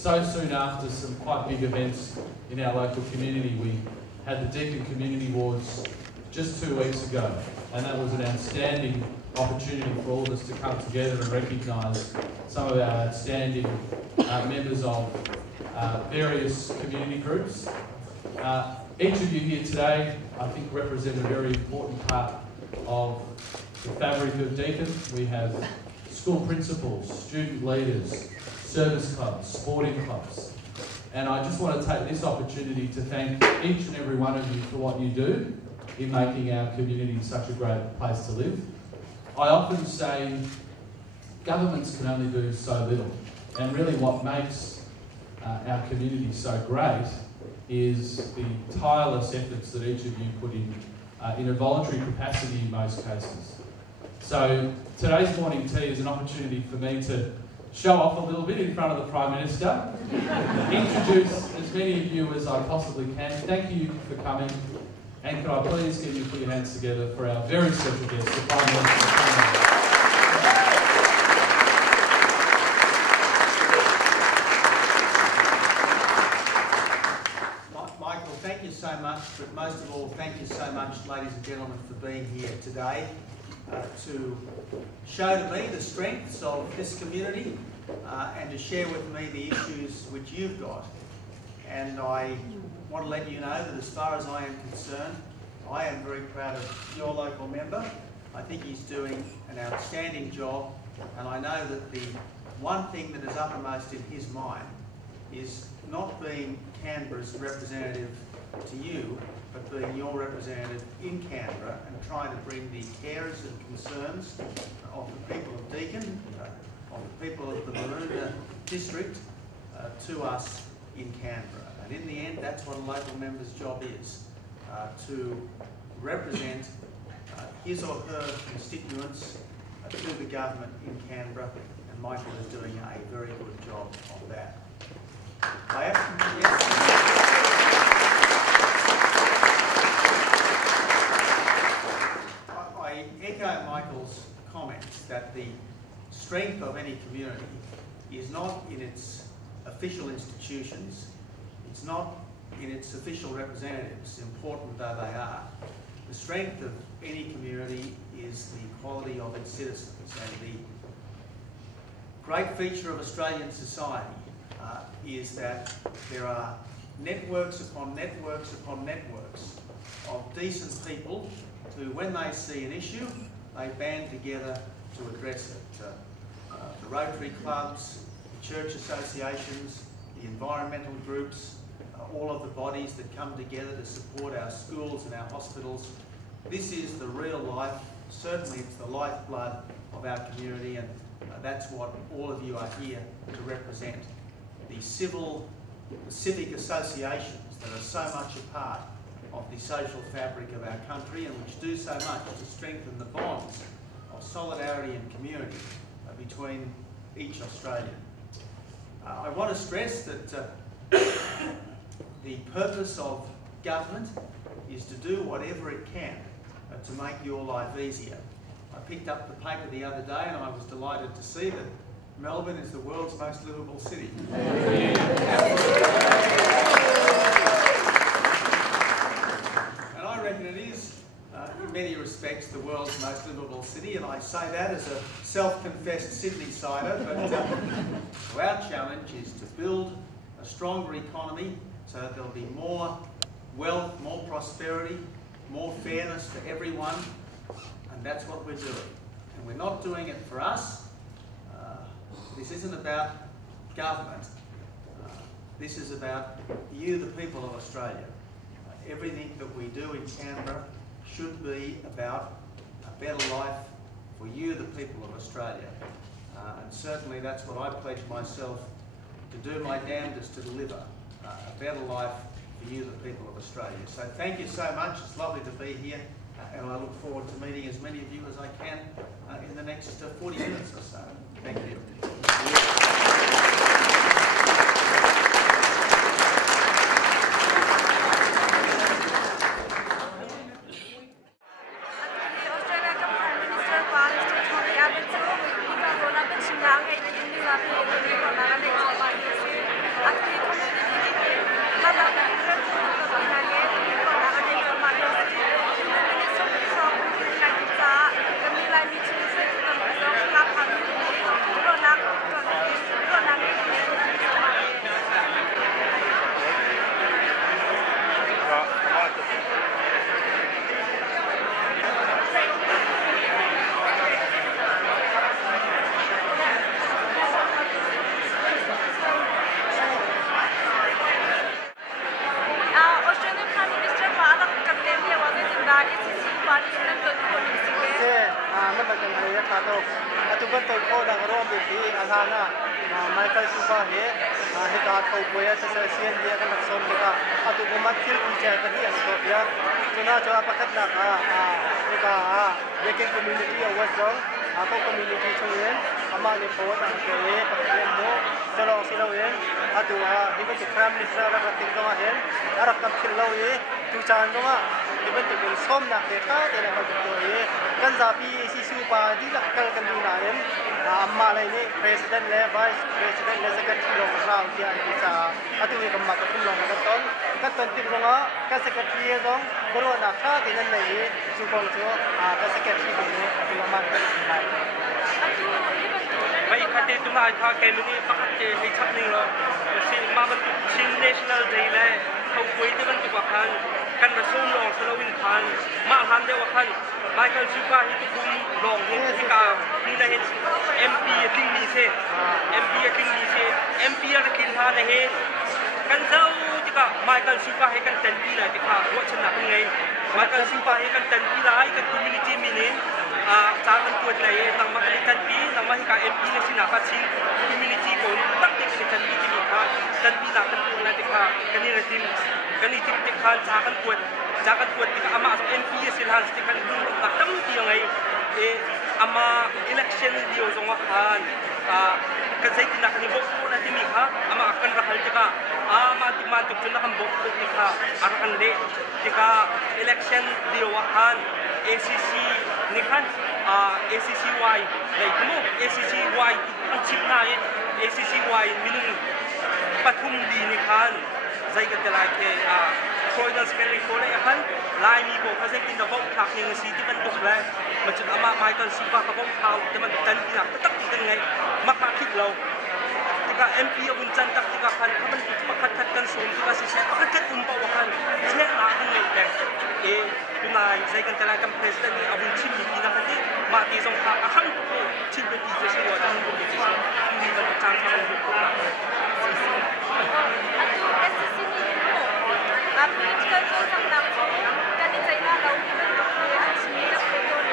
so soon after some quite big events in our local community. We had the Deakin Community Awards just 2 weeks ago, and that was an outstanding opportunity for all of us to come together and recognise some of our outstanding members of various community groups. Each of you here today, I think, represent a very important part of the fabric of Deakin. We have school principals, student leaders, service clubs, sporting clubs. And I just want to take this opportunity to thank each and every one of you for what you do in making our community such a great place to live. I often say governments can only do so little, and really what makes our community so great is the tireless efforts that each of you put in a voluntary capacity in most cases. So today's morning tea is an opportunity for me to show off a little bit in front of the Prime Minister, introduce as many of you as I possibly can. Thank you for coming, and could I please get you to put your hands together for our very special guest, the Prime Minister. Michael, thank you so much, but most of all, thank you so much, ladies and gentlemen, for being here today to show to me the strengths of this community and to share with me the issues which you've got. And I want to let you know that as far as I am concerned, I am very proud of your local member. I think he's doing an outstanding job, and I know that the one thing that is uppermost in his mind is not being Canberra's representative to you, but being your representative in Canberra and trying to bring the cares and concerns of the people of Deakin, of the people of the Maroondah district to us in Canberra. And in the end, that's what a local member's job is, to represent his or her constituents to the government in Canberra, and Michael is doing a very good job of that. I echo Michael's comments that the strength of any community is not in its official institutions, it's not in its official representatives, important though they are. The strength of any community is the quality of its citizens, and the great feature of Australian society is that there are networks upon networks upon networks of decent people who, when they see an issue, they band together to address it. The Rotary clubs, the church associations, the environmental groups, all of the bodies that come together to support our schools and our hospitals. This is the real life, certainly it's the lifeblood of our community, and that's what all of you are here to represent. The civic associations that are so much a part of the social fabric of our country and which do so much to strengthen the bonds of solidarity and community between each Australian. I want to stress that the purpose of government is to do whatever it can to make your life easier. I picked up the paper the other day and I was delighted to see that Melbourne is the world's most livable city. And I reckon it is, in many respects, the world's most livable city, and I say that as a self-confessed Sydney-sider, but our challenge is to build a stronger economy so that there'll be more wealth, more prosperity, more fairness for everyone, and that's what we're doing. And we're not doing it for us. This isn't about government. This is about you, the people of Australia. Everything that we do in Canberra should be about a better life for you, the people of Australia. And certainly that's what I pledge myself to do my damnedest to deliver, a better life for you, the people of Australia. So thank you so much. It's lovely to be here, and I look forward to meeting as many of you as I can in the next 40 minutes or so. Thank you. านที่นั่งตัวคนอีกสิเก้นั่นเป็นการเรียกขาตกทุกคนตัวโคดังรอบดีที่อาจารย์ไมเคิลซูเปอร์เฮเหตุการณ์เขาป่วยเสียเดียกันนักสอนที่ก็ทุกคนมาคิดที่จะกันที่อันตัวเดียวจนน่าจะประกาศนักนี่ก็เด็กคอมมูนิตี้เอาไว้ก่อนเขาคอมมูนิตี้ช่วยอามาในโพสต์อันเกย์ประกาศโมจะลองสิเราเองที่เป็นแฟมิลี่สระกับติ๊กก็มาเห็นรักกับคิดเราเองทุกจานก็มาที่เป็นตัวส้มนักเด็กแต่ในการตัวเองกันจะพี่ซิซูปาที่นักกันดูนายมาเลยนี่ President และ Vice President และ Secretary ลงคราวที่อันที่จะตัวเองก็มากับคุณลงกันต้นที่ลงก็ Secretary ต้องบริวารนักข่าวที่นั่นเลยจุกงจูก็ Secretary ตรงนี้ที่ลงมาเป็นอะไรไม่คัดเจตุลาค่ะแกมันนี่ปักเจให้ชัดนึงแล้วสิ่งมาบรรทุกสิ่ง National Day เลยเขาคุยที่บรรทุกว่าคันกันประชุมลองสลาวินคันมาทำเดียวว่าคันไมเคิลซูการที่คุมลองเห็นที่กาที่ได้เห็น MP ทิ้งมีเซ่ MP ทิ้งมีเซ่ MP อะไรกินท่าได้เห็นกันเจ้าที่กาไมเคิลซูการให้กันเต็มที่เลยที่กาว่าชนะเป็นไงไมเคิลซูการให้กันเต็มที่เลยกัน community มีเนี่ยจากกันตัวไหนนำมากันกันปีนำมาให้กับ MP ในสินาพัชิน community คนตั้งที่เป็นกันปีที่มีค่ะกันปีหลักกันตัวนั่นที่ค่ะกันนี่ระดิมกันนี่ที่ที่ค่ะจากกันตัวที่อามาส่ง MP สิลฮันที่กันดูหลักตั้งที่ยังไงอามา election เดียวส่งว่ากันใช้ที่นักนิบกตัวนั่นที่มีค่ะอามากันรักที่ค่ะอามาที่มาตุกจนนักบกที่ค่ะอารักันเล่ที่ค่ะ election เดียวว่า ACC นี่คันACCY เลยทั้งหมด ACCY อันชิบหน้าACCY minung pathum diนี่คันใจกันจะไล่แค่โคยดันสเปนเลยโคเลยคันไล่มีบอกเขาจะกินดอกทักยังสีที่มันตุกแล้วมันจะอามาไมเคิลซูเปอร์เขาบอกเขาแต่มันตันที่หนักตักที่กันไงมักมาคิดเราที่ก็ MP อุ่นจันตักที่ก็คันเขามันประคัดกันสูงที่ก็สิเสียประคัดอุ่นปะวะคันเสียหนักกันไงแต่คุณนายใจกันจะไล่กับ President นี่เอาบุญชิมอีกนะคันที่มาตีสงครามอาคันชิมเป็นตีเจสิว่าจะมันบุญเจสิมีมันจางทำมันบุญคนละ ACC นี่political zone ต่างๆกันในใจน่าเราที่เป็นตัวเองชีวิตและประโยชน์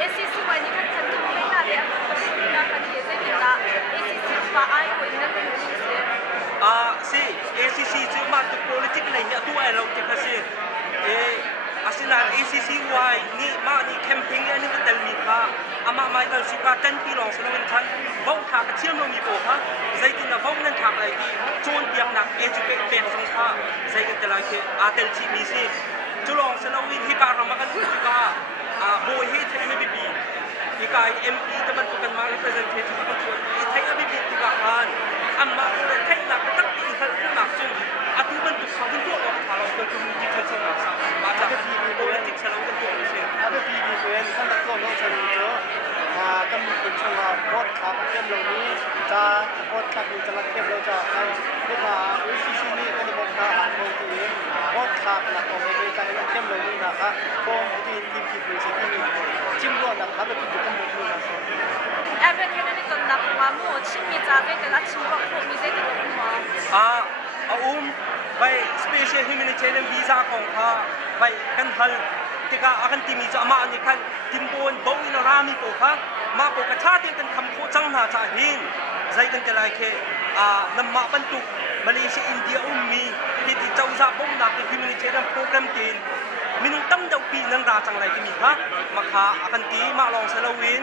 ACC วันนี้กันทันทีไม่น่าเลยก็คือการคันที่จะกินละ ACC ว่าไอ้คนนั้นเป็นผู้เสียsi ACC จะมาตุก politik ในเนี่ยตัวเราจะกันสิasinan ACCY นี่มานี่แคมเปญนี่ก็เต็มมีค่ะอามาไมเคิลซูการเต็มที่ลองสนุนคันว่าวถากเชื่อมลงมีโป้ค่ะใจกินนะว่าวนั่นถากอะไรที่โจนเปียกหนักจุเปียกสงค่ะใจกินแต่ละคือเต็มที่มีสิจุลองสนุนที่การทำมากันคือว่าโบยให้ไทยไม่บีที่การ MP จะมันกันมา representative กันตัวไทยไม่บีที่การอันมาเลยไทยหนักตั้งที่เขาหนักจนทุกมันตุกเขาตัวออกถาเราเป็นคนที่เขาชอบมาจากที่มี politik สนุนกันตัวเลยAbbott TV เป็นขั้นตอนของเซนโจก็มีเป็นช่วงรถขับเทียมเหล่านี้จะรถขับจะรักเทียมเราจะลูกมา ACC นี่ก็จะบอกว่าคนที่รถขับหลักของเราจะรักเทียมเหล่านี้นะครับพวกที่ทีมสิที่นี่จิ้มรวดนะครับเป็นที่ทั้งหมดนี่นะครับAbbott ให้นั่นตอนนักว่าหมู่ชิมีจ่าเป็นแต่ละชิมว่าพวกมีเศษตัวมาไป special humanitarian visa ของเขาไปกันทันที่ก็อาการที่มีจะมาอันนี้คันทิมบนบ่อินรามีโปค่ะมาโปกระชาติกันทำโคจังหน้าจ่าหินใจกันจะไล่แค่นำมาบรรทุกมาเลเซียอินเดียมีที่เจ้าซาบ่มนักที่ humanitarian program ตีนมีนุ่งตั้งเดาปีนั่งราจังไรที่มีค่ะมาค่ะอาการที่มาลองสลาวิน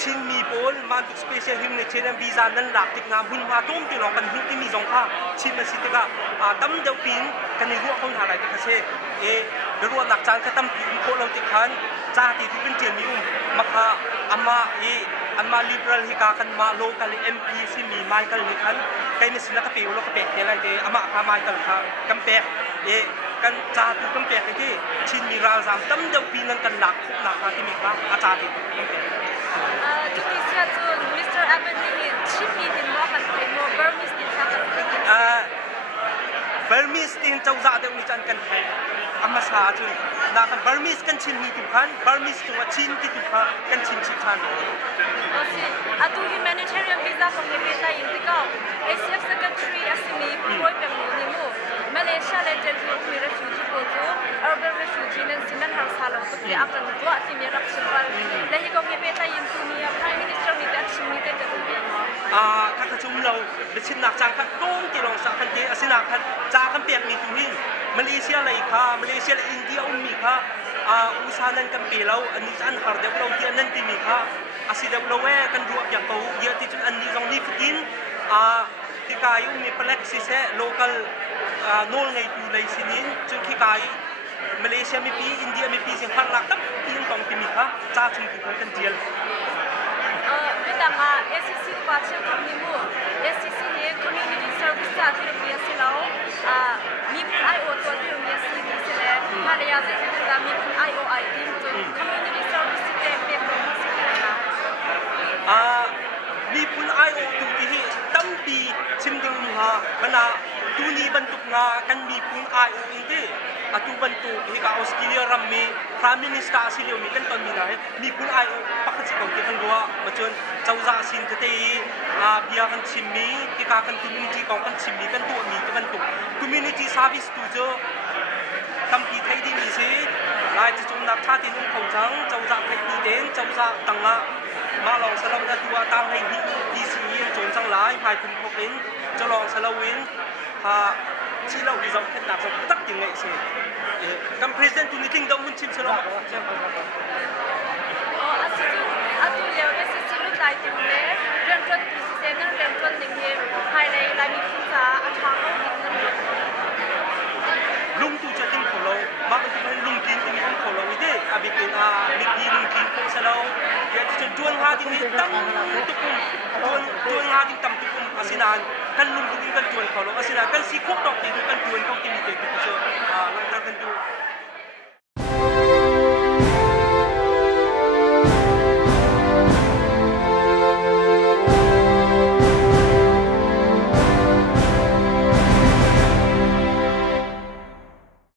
ชินมีโบลมาตุก special humanitarian visa นั่นหลักติดงามหุ่นมาตุ้มตีหลอกกันหุ่นที่มีสองค่ะชินมาสิติกะตั้มเดาปีนกันในหัวคนหาอะไรที่เขาเช่เดี๋ยวหลักจานก็ตั้มปีนโคเราติดขันจ้าตีที่เป็นเจียนมีมาค่ะอันมา liberal ฮิกากันมา local MP สิมีไมเคิลฮิคันใครมีสินักปีโลกเปกอะไรเดอามาค่ะไมเคิลค่ะกัมเปกกันจ้าตีกัมเปกที่ชินมีราวสามตั้มเดาปีนั่นกันหลักที่มีค่ะอาจารย์ตีกัมเปกจุดที่เสียจน Mr. Abbott นี่ชิมีดินว่ากันไทยโมเบอร์มิสตินทางกันเบอร์มิสตินเจ้าจ่าเดี๋ยวนี้จันกันไทยอามาสาจุนนักเบอร์มิสกันชินมีทุกขันเบอร์มิสตัวชินที่ทุกขันกันชินชิชันatu humanitarian visa ของเฮเบต้าอินติกา ACF Secretary อาศิมีผู้ป่วยเป็นหมู่นิมู Malaysia le India มี refugee โปรโจ urban refugee นั้นสิมันหาสา เราตุกเลี้ยกันตัวที่มีรับสิบวันและที่ก็เก็บไปแต่ยินตัวนี้พายมินิสเตอร์มีแต่ชิมมีแต่จะตัวเองถ้าขจุมเราเป็นชิ้นหนักจังคันต้งที่ลองสักคันเดียสินักคันจาคันเปียกมีตัวหินมาเลเซียเลยค่ะมาเลเซียเลยอินเดียมีค่ะอุตสาหนันกันปีเราอันนี้จะอันหาเดี๋ยวเราที่อันนั้นที่มีค่ะอาศัยเดี๋ยวเรากันรวบอย่างเขาเยอะที่จนอันนี้ตรงนี้ฟิกินที่กายมีเป็นเล็กสิเซ่ local โน่นไงอยู่ในสินินจนที่กายมาเลเซียมีปีอินเดียมีปีเสียงพันหลักตั้งที่ยังต้องที่มีค่ะจ้าชมที่คนกันเดียวไม่ต่างกัน ACC ปัจจุบันนี้มู่ ACC เนี่ย community service จากที่เราเรียนสิแล้วมีคน IO ตัวที่เราเรียนสิสิแล้วถ้าเราอยากจะทำมีคน IO ที่จน community service ที่เป็นตัวสิแล้วนะมีคน IO ตัวที่ตั้งปีชิมดึงมามันตัวนี้บรรทุกงากันมีคน IO อินเดียตัวบรรทุกที่เขาสกิลรัมมีพระมินิสเตอร์สิเลียวมีกันตอนมีไหนมีคน IO ปักจิกองที่กันรัวมาจนเจ้าจ่าสินเตยเบียกันชิมมีที่การกัน community กองกันชิมมีกันตัวมีที่บรรทุก community service ตัวเจ้าทำปีไทยดีมีสิลายจะจงนักชาตินุ่งเขาจังเจ้าจ่าไทยดีเด่นเจ้าจ่าตั้งละมาลองสลับตัวตั้งให้ดีสีจนจังหลายหายคุณพกเองจะลองสลับวินที่เราวิจารณ์ขนาดสักตักยังไงสิกำเพรสเซนต์ตัวนี้ทิ้งดาวหุ่นชิมสลับอาตุเลียวสิสิลุตายตัวเล่เรื่องต้นที่สิเซนนั่นเรื่องต้นหนึ่งเนี่ยภายในรายมีคุณสาอาชาเขาดิ้งนั่นลุงตัวจะทิ้งของเรามาเป็นตัวลุงกินตัวนี้ของเราอีเด้อบิกินมิกีลุงกินของเราอยากจะจวนหาที่นี่ตั้งตุกุมจวนหาที่ตั้งตุกุมอาศินานกันลุงตัวนี้กันจวนของเราอาศินานกันสีคุกดอกตีกันจวนเขากินมีเด็ก